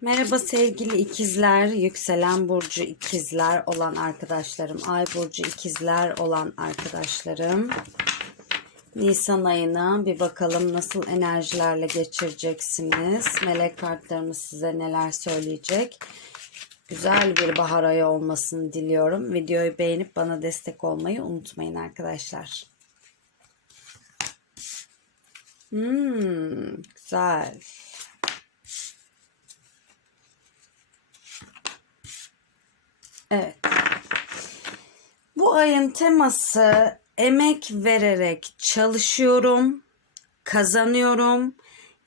Merhaba sevgili ikizler, yükselen burcu ikizler olan arkadaşlarım, ay burcu ikizler olan arkadaşlarım. Nisan ayına bir bakalım nasıl enerjilerle geçireceksiniz. Melek kartlarımız size neler söyleyecek. Güzel bir bahar ayı olmasını diliyorum. Videoyu beğenip bana destek olmayı unutmayın arkadaşlar. Hmm, güzel. Evet. Ayın teması emek vererek çalışıyorum, kazanıyorum,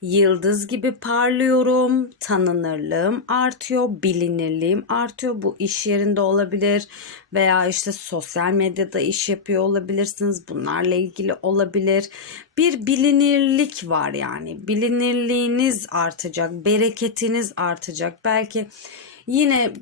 yıldız gibi parlıyorum, tanınırlığım artıyor, bilinirliğim artıyor. Bu iş yerinde olabilir veya işte sosyal medyada iş yapıyor olabilirsiniz. Bunlarla ilgili olabilir. Bir bilinirlik var yani. Bilinirliğiniz artacak, bereketiniz artacak. Belki yine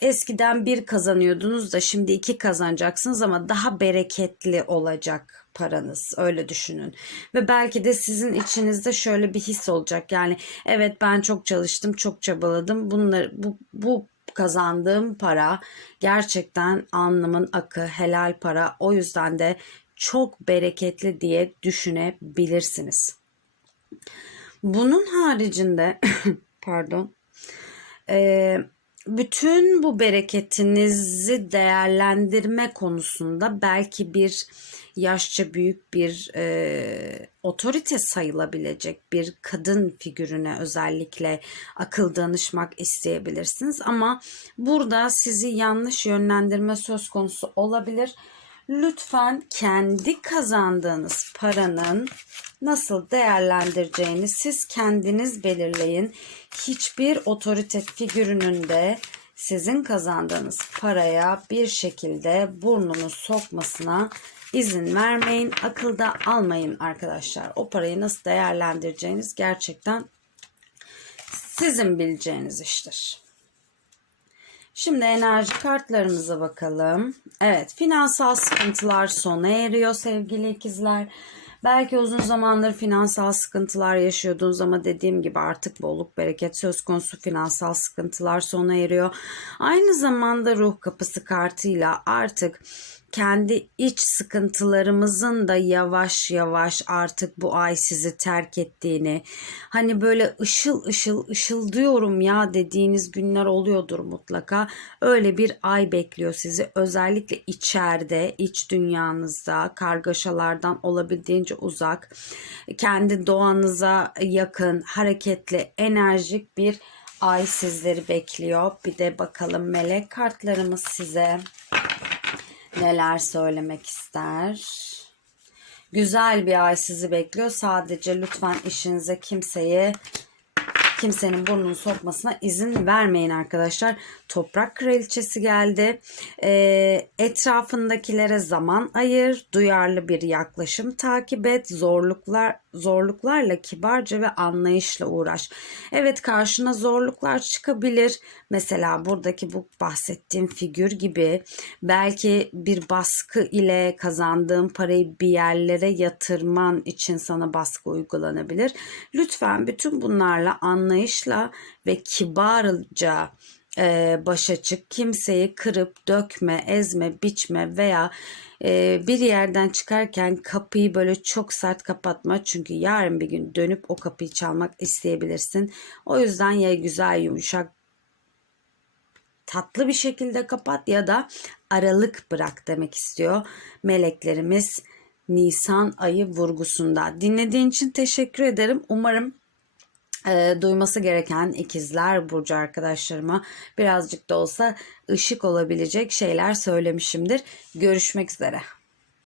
eskiden bir kazanıyordunuz da şimdi iki kazanacaksınız ama daha bereketli olacak paranız. Öyle düşünün. Ve belki de sizin içinizde şöyle bir his olacak. Yani evet ben çok çalıştım çok çabaladım. Bunları bu, bu kazandığım para gerçekten alnımın akı helal para. O yüzden de çok bereketli diye düşünebilirsiniz. Bunun haricinde pardon eee bütün bu bereketinizi değerlendirme konusunda belki bir yaşça büyük bir e, otorite sayılabilecek bir kadın figürüne özellikle akıl danışmak isteyebilirsiniz ama burada sizi yanlış yönlendirme söz konusu olabilir. Lütfen kendi kazandığınız paranın nasıl değerlendireceğini siz kendiniz belirleyin. Hiçbir otorite figürünün de sizin kazandığınız paraya bir şekilde burnunu sokmasına izin vermeyin. Akılda almayın arkadaşlar. O parayı nasıl değerlendireceğiniz gerçekten sizin bileceğiniz iştir. Şimdi enerji kartlarımıza bakalım. Evet, finansal sıkıntılar sona eriyor sevgili ikizler. Belki uzun zamandır finansal sıkıntılar yaşıyordunuz ama dediğim gibi artık bolluk bereket söz konusu finansal sıkıntılar sona eriyor. Aynı zamanda ruh kapısı kartıyla artık kendi iç sıkıntılarımızın da yavaş yavaş artık bu ay sizi terk ettiğini hani böyle ışıl ışıl ışıl diyorum ya dediğiniz günler oluyordur mutlaka. Öyle bir ay bekliyor sizi. Özellikle içeride, iç dünyanızda kargaşalardan olabildiğince uzak, kendi doğanıza yakın, hareketli, enerjik bir ay sizleri bekliyor. Bir de bakalım melek kartlarımız size neler söylemek ister? Güzel bir ay sizi bekliyor. Sadece lütfen işinize kimseyi kimsenin burnunu sokmasına izin vermeyin arkadaşlar. Toprak kraliçesi geldi. Ee, etrafındakilere zaman ayır, duyarlı bir yaklaşım takip et, zorluklar zorluklarla kibarca ve anlayışla uğraş. Evet karşına zorluklar çıkabilir. Mesela buradaki bu bahsettiğim figür gibi belki bir baskı ile kazandığın parayı bir yerlere yatırman için sana baskı uygulanabilir. Lütfen bütün bunlarla anlayışla ve kibarca e, başa çık. Kimseyi kırıp dökme, ezme, biçme veya e, bir yerden çıkarken kapıyı böyle çok sert kapatma. Çünkü yarın bir gün dönüp o kapıyı çalmak isteyebilirsin. O yüzden ya güzel yumuşak tatlı bir şekilde kapat ya da aralık bırak demek istiyor meleklerimiz Nisan ayı vurgusunda. Dinlediğin için teşekkür ederim. Umarım e, duyması gereken ikizler burcu arkadaşlarıma birazcık da olsa ışık olabilecek şeyler söylemişimdir. Görüşmek üzere.